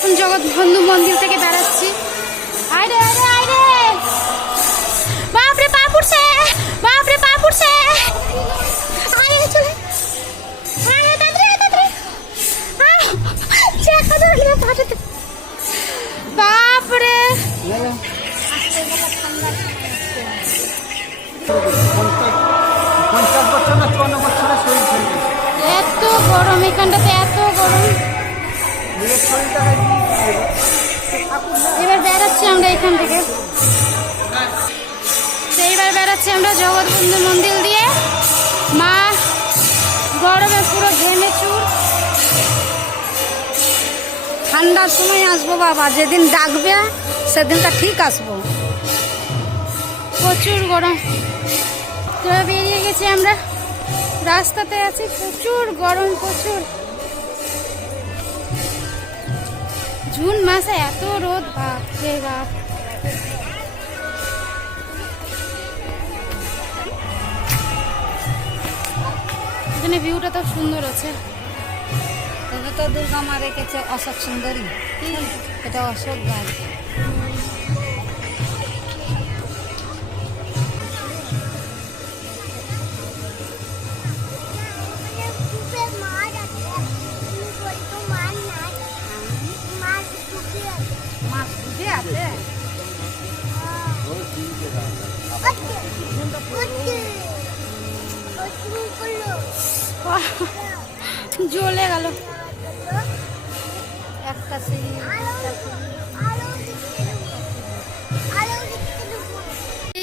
এখন জগৎবন্ধু মন্দির থেকে বেড়াচ্ছি। আরে আরে আরে বাপরে পা পড়ছে, বাপরে পা পড়ছে। আরে চলে আরে তাড়াতাড়ি তাড়াতাড়ি চেকা ধরে পাঠাতে বাপরে। এত গরম এখানটাতে, এত গরম। এবার বেড়াচ্ছি আমরা এখান থেকে, সেইবার বেড়াচ্ছি আমরা জগৎবন্ধু মন্দির দিয়ে। মা গরমে পুরো ঘেমে চুর। ঠান্ডার সময় আসবো বাবা, যেদিন ডাকবে সেদিনটা ঠিক আসবো। প্রচুর গরম। তো বেরিয়ে গেছি আমরা, রাস্তাতে আছি, প্রচুর গরম, প্রচুর। জুন মাসে এত রোদ, বাপ রে বাপ। এখানে ভিউটা তো সুন্দর আছে। তবে তো দুর্গা মা রেখেছে অশোক সুন্দরী, এটা অশোক গাছ। জ্বলে গেল একটা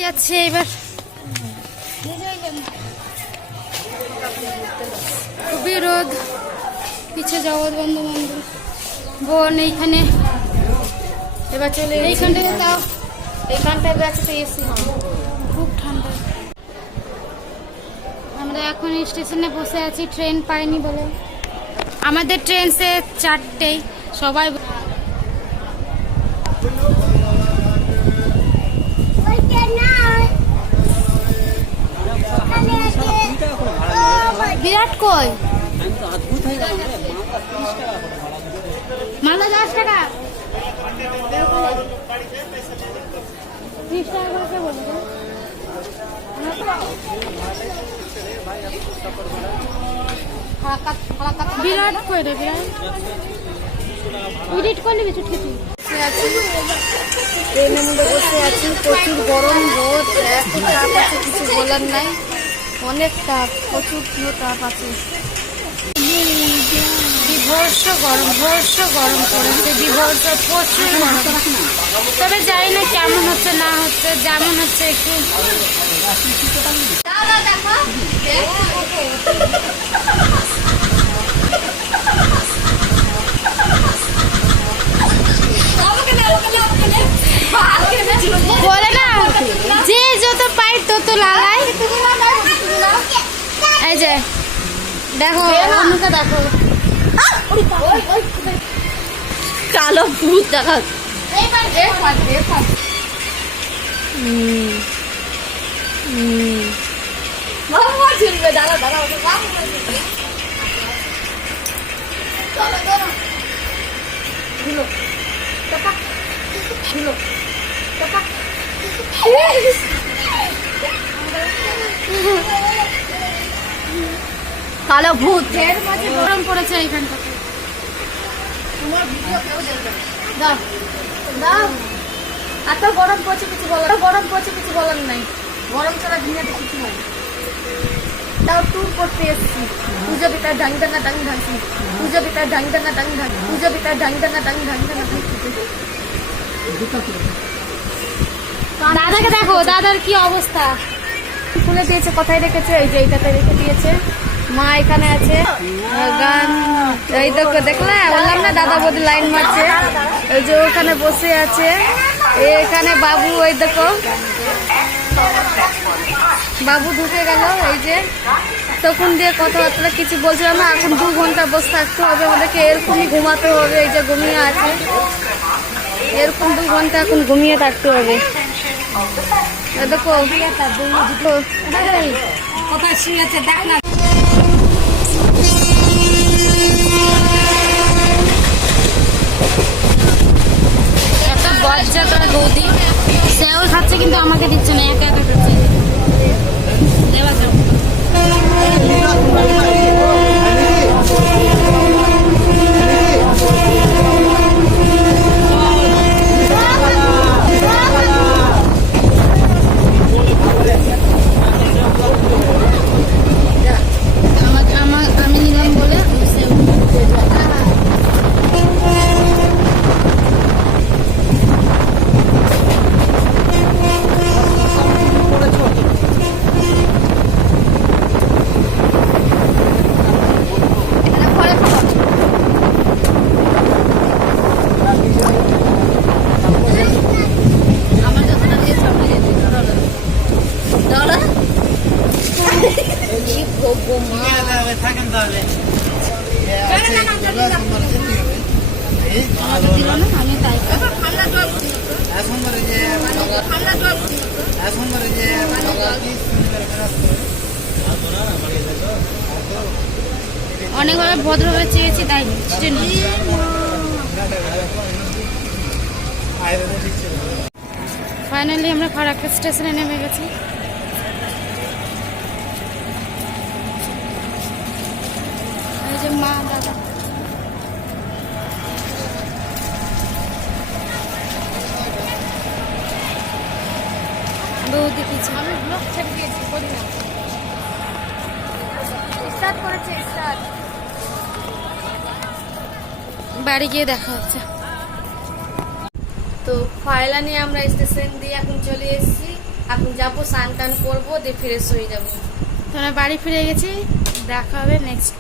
যাচ্ছে এবার। খুবই রোদ, পিছে জগৎবন্ধু মন্দির, বোন এইখানে। এবার চলে এইখানটায়, তাও এইখানটায় আছে তো এসি, খুব ঠান্ডা। আমরা এখন স্টেশনে বসে আছি, ট্রেন পাইনি বলে। আমাদের ট্রেন সে 4টেই, সবাই বিরাট কই মালদা 10 টাকা, 30 টাকা করে বলবো। বিরাট কই রে, বিরাট এডিট করে নিবি চুটকি। ট্রেনের মধ্যে বসে আছি, প্রচুর গরম, রোদ, তাপ আছে, কিছু বলার নাই। অনেক তাপ, প্রচুর তাপ আছে। বিভর্ষ গরম, ভর্ষ গরম পড়েছে, বিভর্ষ প্রচুর গরম। তবে জানি না কেমন হচ্ছে না হচ্ছে, যেমন হচ্ছে একটু। বলে না যে যত পাই তত লাগাই। এই যে দেখো, অন্যটা দেখো, কালো ভূত দেখা। ঝুলবে, দাঁড়া দাঁড়া, ঝুলো ঝুলো কালো ভূত। এর মাঝে গরম পড়েছে এইখানটাতে। দাও দাও, এত গরম পড়ছে কিছু বলার, গরম পড়ছে কিছু বলার নাই। গরম ছাড়া দুনিয়াতে কিছু নাই। তাও ট্যুর করতে এসেছি। পুজো বিকার ঢাং ঢাঙ্গা ঢাং ঢাংছি, পুজো বিকার ঢাং ঢাঙ্গা ঢাং ঢাং, পুজো বিকার ঢাং ঢাঙ্গা ঢাং ঢাং ঢাং। দাদাকে দেখো, দাদার কি অবস্থা। খুলে দিয়েছে, কোথায় রেখেছে? এই যে এইটাতে রেখে দিয়েছে। মা এখানে আছে, গান। এই দেখো, দেখলে বললাম না দাদা বৌদি লাইন মারছে। এই যে ওখানে বসে আছে, এখানে বাবু, ওই দেখো বাবু ঢুকে গেল। এই যে তখন দিয়ে কথাবার্তা কিছু বলছিলাম না, এখন 2 ঘন্টা বসে থাকতে হবে আমাদেরকে, এরকমই ঘুমাতে হবে। এই যে ঘুমিয়ে আছে, এরকম 2 ঘন্টা এখন ঘুমিয়ে থাকতে হবে। দেখো কোথায় শুয়ে আছে দেখ না। বাচ্চা তোর বৌদি সেও খাচ্ছে কিন্তু আমাকে দিচ্ছে না, একা একা খাচ্ছে। দেওয়া যাবে। আমি নিলাম বলে সেও এটা পরে খাবো। আমার যতটা দিয়েছে আপনি দিয়ে দিন। দাও না? এই ভোগ মা। থাকেন তাহলে আমাকে দিল না, আমি তাই খাবো। অনেকভাবে ভদ্রভাবে চেয়েছি তাই সেটা নেই। ফাইনালি আমরা ফারাক্কা স্টেশনে নেমে গেছি। এই যে মা দাদা বৌদি কিছু আমি ব্লগ ছেড়ে দিয়েছি, করি না। স্টার্ট করেছে, স্টার্ট। বাড়ি গিয়ে দেখা হচ্ছে। তো ফাইনালি আমরা স্টেশন দিয়ে এখন চলে এসেছি। এখন যাবো, স্নান টান করবো, দিয়ে ফ্রেশ হয়ে যাবো। তোমরা বাড়ি ফিরে গেছি, দেখা হবে নেক্সট